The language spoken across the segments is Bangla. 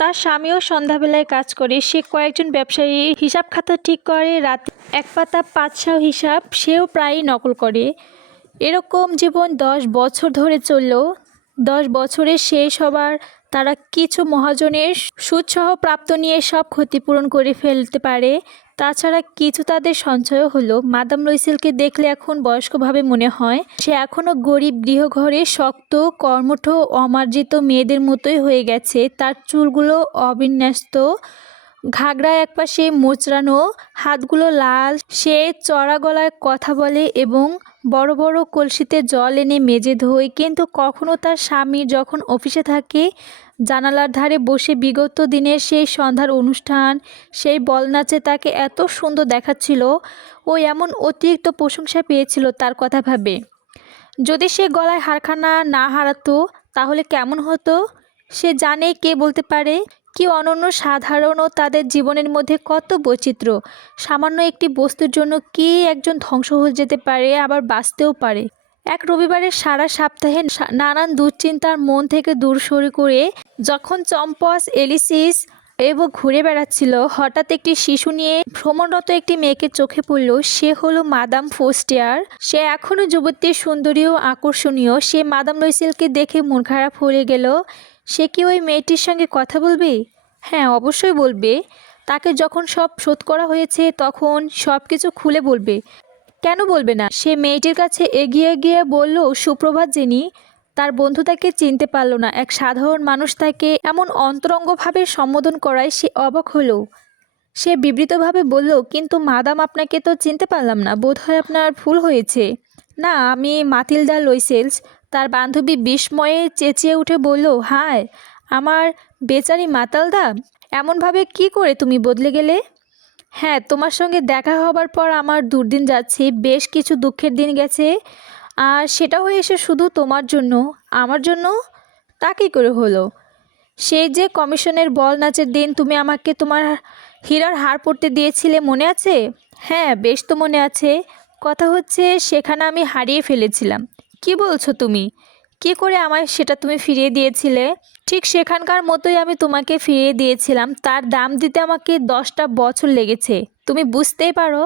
তার স্বামীও সন্ধ্যাবেলায় কাজ করে। সে কয়েকজন ব্যবসায়ীর হিসাব খাতা ঠিক করে, রাতে এক পাতা ৫০০ হিসাব সেও প্রায়ই নকল করে। এরকম জীবন ১০ বছর ধরে চলল। ১০ বছরের শেষ হবার তারা কিছু মহাজনের সুদসহ প্রাপ্ত নিয়ে সব ক্ষতিপূরণ করে ফেলতে পারে। তাছাড়া কিছু তাদের সঞ্চয়ও হলো। মাদাম লুইসেলকে দেখলে এখন বয়স্কভাবে মনে হয়। সে এখনও গরিব গৃহঘরে শক্ত কর্মঠ অমার্জিত মেয়েদের মতোই হয়ে গেছে। তার চুলগুলো অবিন্যস্ত, ঘাগরা একপাশে মোচড়ানো, হাতগুলো লাল। সে চড়া গলায় কথা বলে এবং বড় বড় কলসিতে জল এনে মেজে ধোয়। কিন্তু কখনো তার স্বামী যখন অফিসে থাকে, জানালার ধারে বসে বিগত দিনের সেই সন্ধ্যার অনুষ্ঠান, সেই বলনাচে তাকে এত সুন্দর দেখাচ্ছিল, ও এমন অতিরিক্ত প্রশংসা পেয়েছিল তার কথা ভাবে। যদি সে গলায় হারখানা না হারাতো তাহলে কেমন হতো সে জানে। কে বলতে পারে কি অনন্য সাধারণও তাদের জীবনের মধ্যে কত বৈচিত্র্য। সামান্য একটি বস্তুর জন্য কি একজন ধ্বংস হয়ে যেতে পারে, আবার বাঁচতেও পারে। এক রবিবারের সারা সপ্তাহে নানান দুশ্চিন্তার মন থেকে দূর সরে করে যখন চম্পস এলিসিস এবং ঘুরে বেড়াচ্ছিল, হঠাৎ একটি শিশু নিয়ে ভ্রমণরত একটি মেয়েকে চোখে পড়ল। সে হলো মাদাম ফোস্টিয়ার। সে এখনও যুবতী, সুন্দরী ও আকর্ষণীয়। সে মাদাম লুইসেলকে দেখে মন খারাপ হয়ে গেল। সে কি ওই মেয়েটির সঙ্গে কথা বলবে? হ্যাঁ, অবশ্যই বলবে। তাকে যখন সব শোধ করা হয়েছে তখন সব কিছু খুলে বলবে। কেন বলবে না? সে মেয়েটির কাছে এগিয়ে গিয়ে বলল, সুপ্রভাত জেনি। তার বন্ধু তাকে চিনতে পারল না। এক সাধারণ মানুষ তাকে এমন অন্তরঙ্গভাবে সম্বোধন করায় সে অবাক হলো। সে বিবৃতভাবে বলল, কিন্তু মাদাম, আপনাকে তো চিনতে পারলাম না। বোধহয় আপনার ভুল হয়েছে। না, আমি মাতিলদা লুইসেলস। তার বান্ধবী বিস্ময়ে চেঁচিয়ে উঠে বলল, হায় আমার বেচারি মাতালদা, এমনভাবে কি করে তুমি বদলে গেলে? হ্যাঁ, তোমার সঙ্গে দেখা হবার পর আমার দুর্দিন যাচ্ছে। বেশ কিছু দুঃখের দিন গেছে, আর সেটা হয়েছে শুধু তোমার জন্য। আমার জন্য? তা কী করে হলো? সেই যে কমিশনের বল নাচের দিন তুমি আমাকে তোমার হীরার হার পরতে দিয়েছিলে, মনে আছে? হ্যাঁ, বেশ তো মনে আছে। কথা হচ্ছে সেখানে আমি হারিয়ে ফেলেছিলাম। কি বলছো তুমি? কি করে আমায় সেটা তুমি ফিরিয়ে দিয়েছিলে? ঠিক সেখানকার মতোই আমি তোমাকে ফিরিয়ে দিয়েছিলাম। তার দাম দিতে আমাকে 10টা বছর লেগেছে। তুমি বুঝতেই পারো।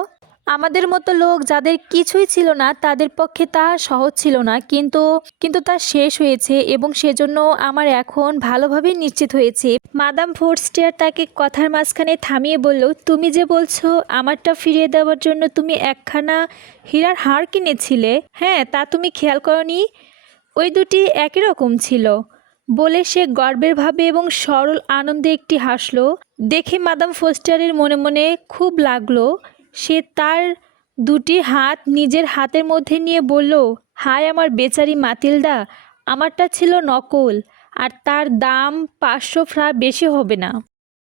আমাদের মতো লোক যাদের কিছুই ছিল না তাদের পক্ষে তা সহজ ছিল না, কিন্তু কিন্তু তা শেষ হয়েছে এবং সেজন্য আমার এখন ভালোভাবেই নিশ্চিত হয়েছে। মাদাম ফোর্স্টিয়ার তাকে কথার মাঝখানে থামিয়ে বলল, তুমি যে বলছো আমারটা ফিরিয়ে দেওয়ার জন্য তুমি একখানা হীরার হার কিনেছিলে? হ্যাঁ, তা তুমি খেয়াল করনি? ওই দুটি একই রকম ছিল। বলে সে গর্বের ভাবে এবং সরল আনন্দে একটি হাসল। দেখে মাদাম ফোস্টারের মনে মনে খুব লাগলো। সে তার দুটি হাত নিজের হাতের মধ্যে নিয়ে বলল, হায় আমার বেচারি মাতিলদা, আমারটা ছিল নকল, আর তার দাম 500 ফ্রা বেশি হবে না।